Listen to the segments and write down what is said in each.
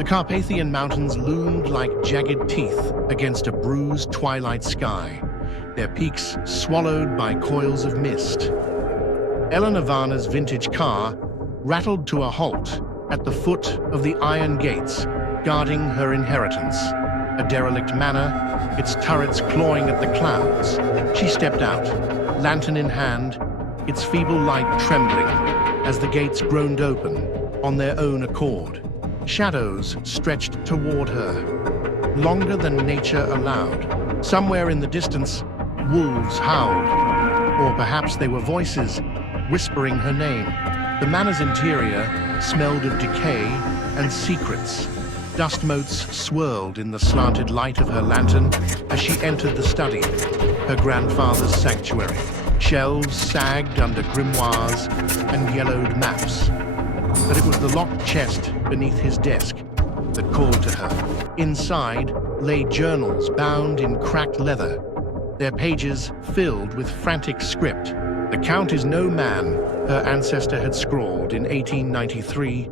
The Carpathian Mountains loomed like jagged teeth against a bruised twilight sky, their peaks swallowed by coils of mist. Eleanor Varner's vintage car rattled to a halt at the foot of the iron gates guarding her inheritance. A derelict manor, its turrets clawing at the clouds. She stepped out, lantern in hand, its feeble light trembling as the gates groaned open on their own accord. Shadows stretched toward her, longer than nature allowed. Somewhere in the distance, wolves howled, or perhaps they were voices whispering her name. The manor's interior smelled of decay and secrets. Dust motes swirled in the slanted light of her lantern as she entered the study, her grandfather's sanctuary. Shelves sagged under grimoires and yellowed maps. But it was the locked chest beneath his desk that called to her. Inside lay journals bound in cracked leather, their pages filled with frantic script. "The Count is no man," her ancestor had scrawled in 1893,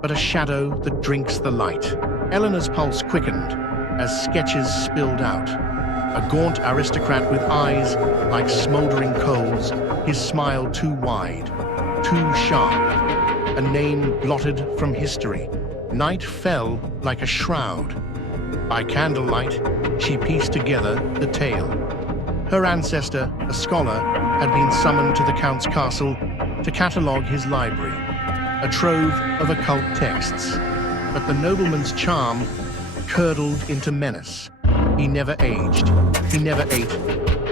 "but a shadow that drinks the light." Eleanor's pulse quickened as sketches spilled out. A gaunt aristocrat with eyes like smoldering coals, his smile too wide, too sharp, a name blotted from history. Night fell like a shroud. By candlelight, she pieced together the tale. Her ancestor, a scholar, had been summoned to the Count's castle to catalogue his library, a trove of occult texts. But the nobleman's charm curdled into menace. He never aged, he never ate,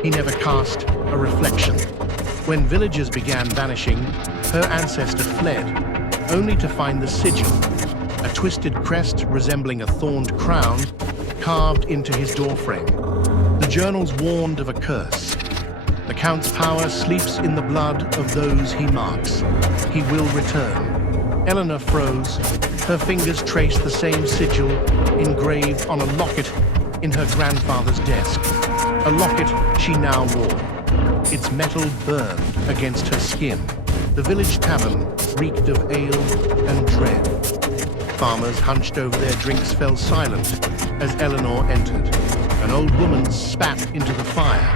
he never cast a reflection. When villagers began vanishing, her ancestor fled, only to find the sigil, a twisted crest resembling a thorned crown carved into his doorframe. The journals warned of a curse. The Count's power sleeps in the blood of those he marks. He will return. Eleanor froze. Her fingers traced the same sigil engraved on a locket in her grandfather's desk. A locket she now wore. Its metal burned against her skin. The village tavern reeked of ale and dread. Farmers hunched over their drinks fell silent as Eleanor entered. An old woman spat into the fire.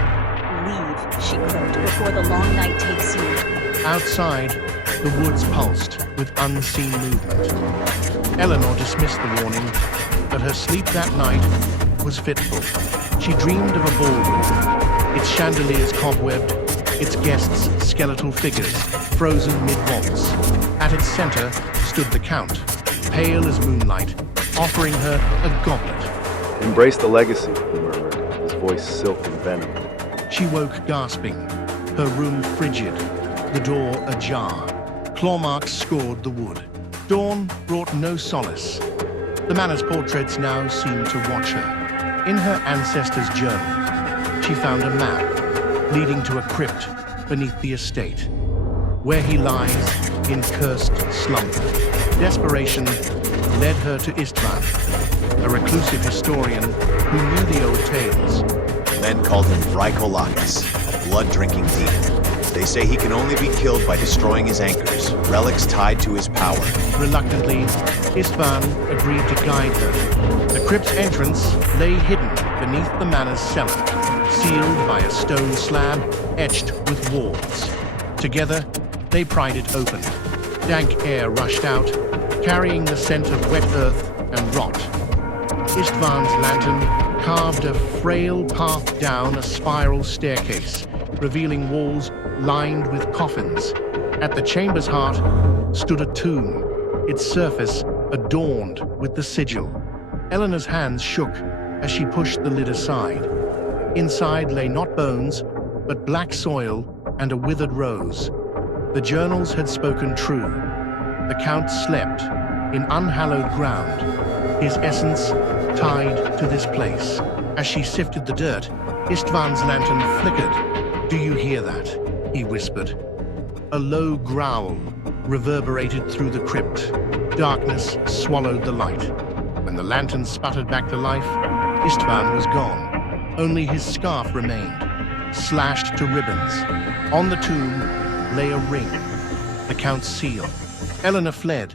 "Leave," she croaked, "before the long night takes you." Outside, the woods pulsed with unseen movement. Eleanor dismissed the warning, but her sleep that night was fitful. She dreamed of a ballroom, its chandeliers cobwebbed, its guests skeletal figures, frozen mid-waltz. At its center stood the Count, pale as moonlight, offering her a goblet. "Embrace the legacy," he murmured, his voice silk and venom. She woke gasping, her room frigid, the door ajar. Claw marks scored the wood. Dawn brought no solace. The manor's portraits now seemed to watch her. In her ancestor's journal, she found a map leading to a crypt beneath the estate, where he lies in cursed slumber. Desperation led her to Istvan, a reclusive historian who knew the old tales. Men called him Vrykolakas, a blood-drinking demon. They say he can only be killed by destroying his anchors, relics tied to his power. Reluctantly, Istvan agreed to guide her. The crypt's entrance lay hidden beneath the manor's cellar, sealed by a stone slab etched with wards. Together, they pried it open. Dank air rushed out, carrying the scent of wet earth and rot. Istvan's lantern carved a frail path down a spiral staircase, revealing walls lined with coffins. At the chamber's heart stood a tomb, its surface adorned with the sigil. Eleanor's hands shook as she pushed the lid aside. Inside lay not bones, but black soil and a withered rose. The journals had spoken true. The Count slept in unhallowed ground, his essence tied to this place. As she sifted the dirt, Istvan's lantern flickered. "Do you hear that?" he whispered. A low growl reverberated through the crypt. Darkness swallowed the light. When the lantern sputtered back to life, Istvan was gone. Only his scarf remained, slashed to ribbons. On the tomb lay a ring, the Count's seal. Eleanor fled,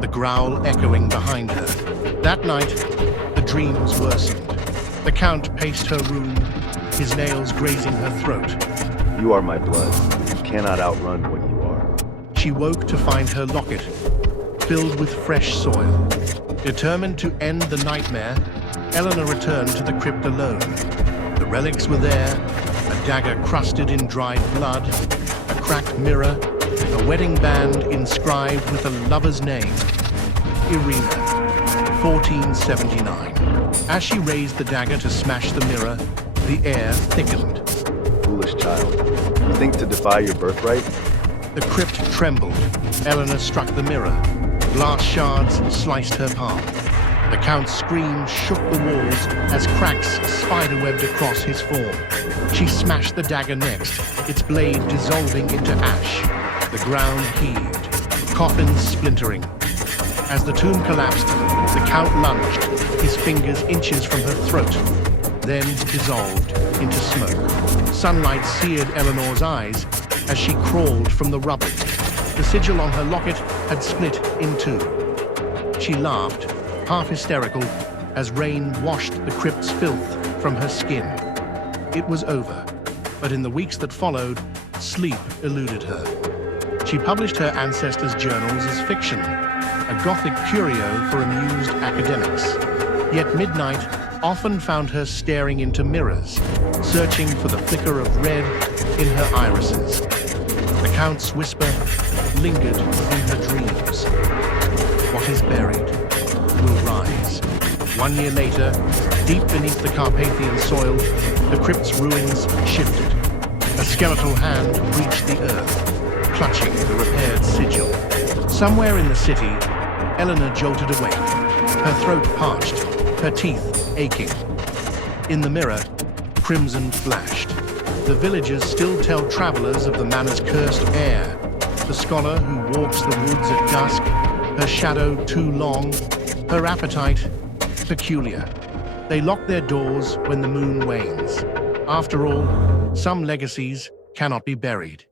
the growl echoing behind her. That night, the dreams worsened. The Count paced her room, his nails grazing her throat. You are my blood. You cannot outrun what you are. She woke to find her locket filled with fresh soil. Determined to end the nightmare, Eleanor returned to the crypt alone. The relics were there, a dagger crusted in dried blood, a cracked mirror, a wedding band inscribed with a lover's name, Irina, 1479. As she raised the dagger to smash the mirror, the air thickened. Foolish child. You think to defy your birthright? The crypt trembled. Eleanor struck the mirror. Glass shards sliced her palm. The Count's scream shook the walls as cracks spiderwebbed across his form. She smashed the dagger next, its blade dissolving into ash. The ground heaved, coffins splintering. As the tomb collapsed, the Count lunged, his fingers inches from her throat, then dissolved into smoke. Sunlight seared Eleanor's eyes as she crawled from the rubble. The sigil on her locket had split in two. She laughed, half hysterical, as rain washed the crypt's filth from her skin. It was over, but in the weeks that followed, sleep eluded her. She published her ancestors' journals as fiction, a Gothic curio for amused academics. Yet midnight often found her staring into mirrors, searching for the flicker of red in her irises. The Count's whisper lingered in her dreams. What is buried will rise. 1 year later, deep beneath the Carpathian soil, the crypt's ruins shifted. A skeletal hand reached the earth, clutching the repaired sigil. Somewhere in the city, Eleanor jolted awake, her throat parched, her teeth aching. In the mirror, crimson flashed. The villagers still tell travelers of the manor's cursed air. The scholar who walks the woods at dusk, her shadow too long, her appetite peculiar. They lock their doors when the moon wanes. After all, some legacies cannot be buried.